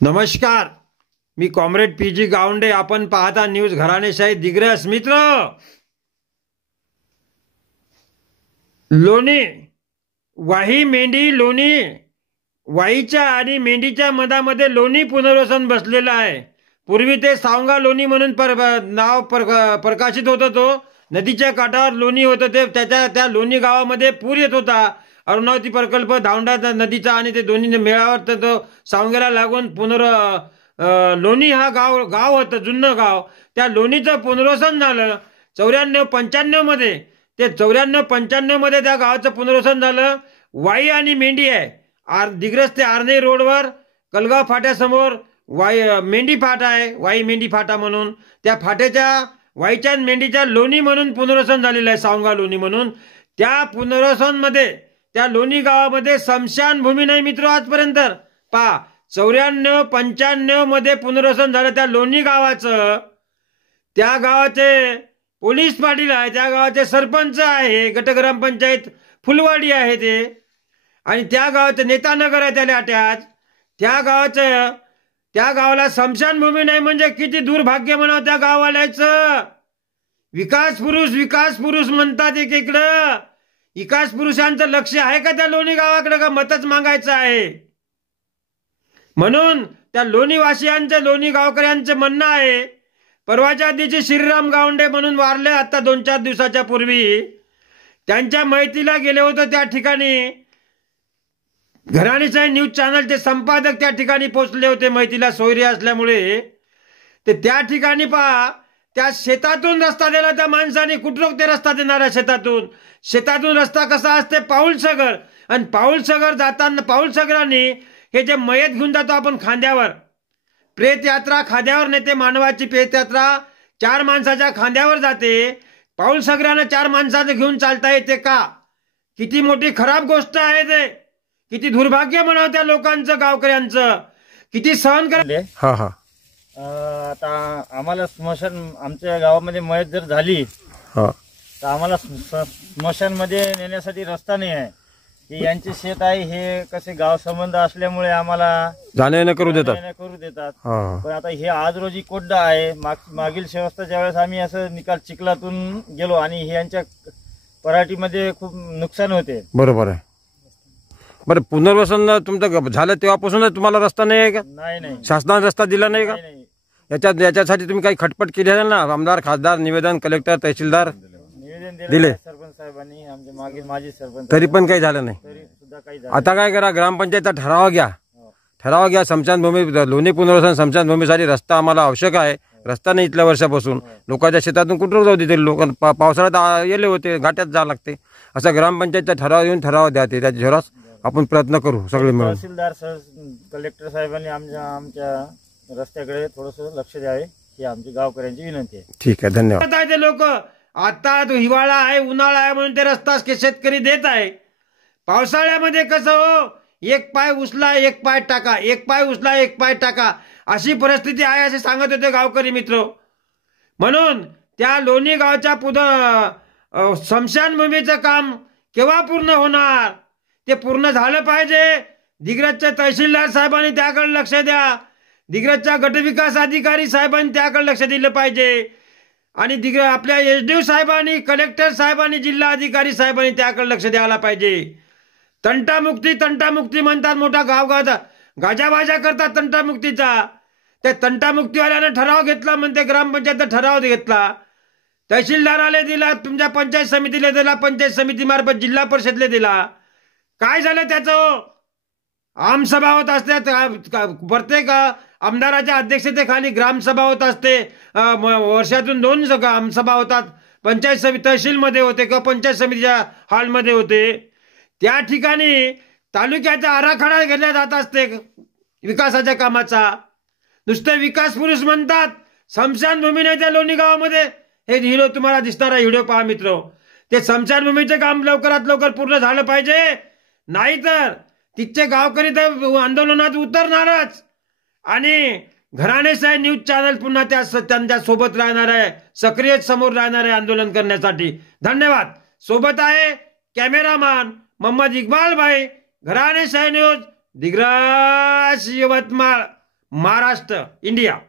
नमस्कार, मी comrade PG Gawande. आपण पाहता न्यूज घराणेशाही दिग्रस. मित्र, लोणी वाही मेंढी लोणी वाईच्या आणि मेंढीच्या मधामध्ये लोणी पुनर्वसन बसलेलं आहे. पूर्वी ते सावंगा लोणी म्हणून नाव प्रकाशित होतं. तो नदीच्या काठावर लोणी होतं. ते त्या लोणी गावामध्ये पूर येत होता. अरुणावती प्रकल्प धावंडा नदीचा आणि ते दोन्ही मेळावर तर तो सावंगेला लागून लोणी हा गाव होतं, जुनं गाव. त्या लोणीचं पुनर्वसन झालं 94-95 मध्ये. ते 94-95 मध्ये त्या गावाचं पुनर्वसन झालं. वाई आणि मेंढी आहे. दिग्रस ते आर्णे रोडवर कलगाव फाट्यासमोर मेंढी फाटा आहे, वाई मेंढी फाटा म्हणून. त्या फाट्याच्या वाईच्या मेंढीच्या लोणी म्हणून पुनर्वसन झालेलं आहे, सावंगा लोणी म्हणून. त्या पुनर्वसन मध्ये त्या लोणी गावामध्ये स्मशानभूमी नाही मित्र आजपर्यंत. पहा, 94-95 मध्ये पुनर्वसन झालं त्या लोणी गावाचं. त्या गावाचे पोलीस पाटील आहे, त्या गावाचे सरपंच आहे, गटग्रामपंचायत फुलवाडी आहे ते, आणि त्या गावाचं नेतानगर आहे त्याला अटॅच. त्या गावाला स्मशानभूमी नाही म्हणजे किती दुर्भाग्य म्हणावं त्या गाववाल्याचं. विकास पुरुष म्हणतात एकीकडं. विकास पुरुषांचं लक्ष आहे का त्या लोणी गावाकडे, का मतच मागायचं आहे? म्हणून त्या लोणीवासियांचं, लोणी गावकऱ्यांचं म्हणणं आहे, परवाच्या दिवशी श्रीराम गावंडे म्हणून वारले आता 2-4 दिवसाच्या पूर्वी. त्यांच्या मैतीला गेले होते. त्या ठिकाणी घराणेशाही न्यूज चॅनलचे संपादक त्या ठिकाणी पोहोचले होते मैतीला, सोयरी असल्यामुळे. ते त्या ठिकाणी पहा, त्या शेतातून रस्ता दिला त्या माणसाने. कुठं ते रस्ता देणाऱ्या शेतातून रस्ता कसा असते? पाऊलसगर. आणि पाऊलसगर जाताना पाऊलसगरांनी हे जे मयत घेऊन जातो आपण खांद्यावर, प्रेत यात्रा खांद्यावर नेते. मानवाची प्रेत यात्रा 4 माणसाच्या खांद्यावर जाते. पाऊलसगरानं 4 माणसाचं घेऊन चालता येते का? किती मोठी खराब गोष्ट आहे ते. किती दुर्भाग्य म्हणावं त्या लोकांचं, गावकऱ्यांचं. किती सहन करा. आता आम्हाला स्मशान, आमच्या गावामध्ये मयत जर झाली तर आम्हाला स्मशानमध्ये नेण्यासाठी रस्ता नाही आहे. हे यांचे शेत आहे, हे कसे गाव संबंध असल्यामुळे आम्हाला जाणे करू देतात. पण आता हे आज रोजी कोड्डा आहे. मागील व्यवस्थेच्या वेळेस आम्ही असं निकाल चिखलातून गेलो आणि हे यांच्या पराठीमध्ये खूप नुकसान होते. बरोबर आहे. बरं, पुनर्वसन तुमचं झालं तेव्हापासून तुम्हाला रस्ता नाही आहे का? नाही. शासनाने रस्ता दिला नाही का? याच्यासाठी तुम्ही काही खटपट केली आहे ना? आमदार, खासदार, निवेदन, कलेक्टर, तहसीलदार दिले, सरपंच साहेबांनी, आमचे माजी सरपंच, तरी पण काही झालं नाही. आता काय करा, ग्रामपंचायतचा ठराव घ्या. स्मशानभूमी, लोणी पुनर्वसन स्मशानभूमीसाठी रस्ता आम्हाला आवश्यक आहे. रस्ता नाही इथल्या वर्षापासून. लोकांच्या शेतातून कुठं जाऊ देते लोक? पावसाळ्यात गेले होते, घाट्यात जावं लागते. असा ग्रामपंचायतचा ठराव द्या. त्याच्या झेरॉक्स आपण प्रयत्न करू सगळे मिळून. तहसीलदार कलेक्टर साहेबांनी आमच्या रस्त्याकडे थोडस लक्ष द्यावे, ही आमची गावकऱ्यांची विनंती आहे. ठीक आहे, धन्यवाद. ते लोक आता हिवाळा आहे, उन्हाळा आहे म्हणून ते रस्ता शेतकरी देत आहे. पावसाळ्यामध्ये कसं हो, एक पाय उचला एक पाय टाका, एक पाय उचला एक पाय टाका, अशी परिस्थिती आहे असे सांगत होते गावकरी मित्र. म्हणून त्या लोणी गावच्या स्मशानभूमीचं काम केव्हा पूर्ण होणार? ते पूर्ण झालं पाहिजे. दिग्रजच्या तहसीलदार साहेबांनी त्याकडे लक्ष द्या. दिग्रजच्या गटविकास अधिकारी साहेबांनी त्याकडे लक्ष दिलं पाहिजे. आणि आपल्या एसडीओ साहेबांनी, कलेक्टर साहेबांनी, जिल्हा अधिकारी साहेबांनी त्याकडे लक्ष द्यायला पाहिजे. तंटामुक्ती म्हणतात, मोठा गावगावचा गाजाबाजा करतात तंटामुक्तीचा. त्या तंटामुक्तीवाल्यानं ठराव घेतला म्हणते, ग्रामपंचायतचा ठराव घेतला, तहसीलदाराला दिला, तुमच्या पंचायत समितीला दिला, पंचायत समितीमार्फत जिल्हा परिषदला दिला. काय झालं त्याचं? आमसभा होत असते, प्रत्येक आमदाराच्या अध्यक्षतेखाली ग्रामसभा होत असते. वर्षातून 2 आमसभा होतात. पंचायत समिती तहसीलमध्ये होते किंवा पंचायत समितीच्या हॉलमध्ये होते. त्या ठिकाणी तालुक्याचा आराखडा घेतला जात असते विकासाच्या कामाचा. नुसते विकास पुरुष म्हणतात, स्मशानभूमी नाही त्या लोणी गावामध्ये. हे व्हिडिओ तुम्हाला दिसणारा व्हिडिओ पहा मित्र. ते स्मशानभूमीचं काम लवकरात लवकर पूर्ण झालं पाहिजे, नाहीतर तिथचे गावकरी तर आंदोलनात उतरणारच. आणि घराणेशाही न्यूज चॅनल पुन्हा त्यांच्या सोबत राहणार आहे, सक्रिय समोर राहणार आहे आंदोलन करण्यासाठी. धन्यवाद. सोबत आहे कॅमेरामॅन मोहम्मद इक्बाल भाई. घराणेशाही न्यूज, दिग्रस, यवतमाळ. महाराष्ट्र इंडिया.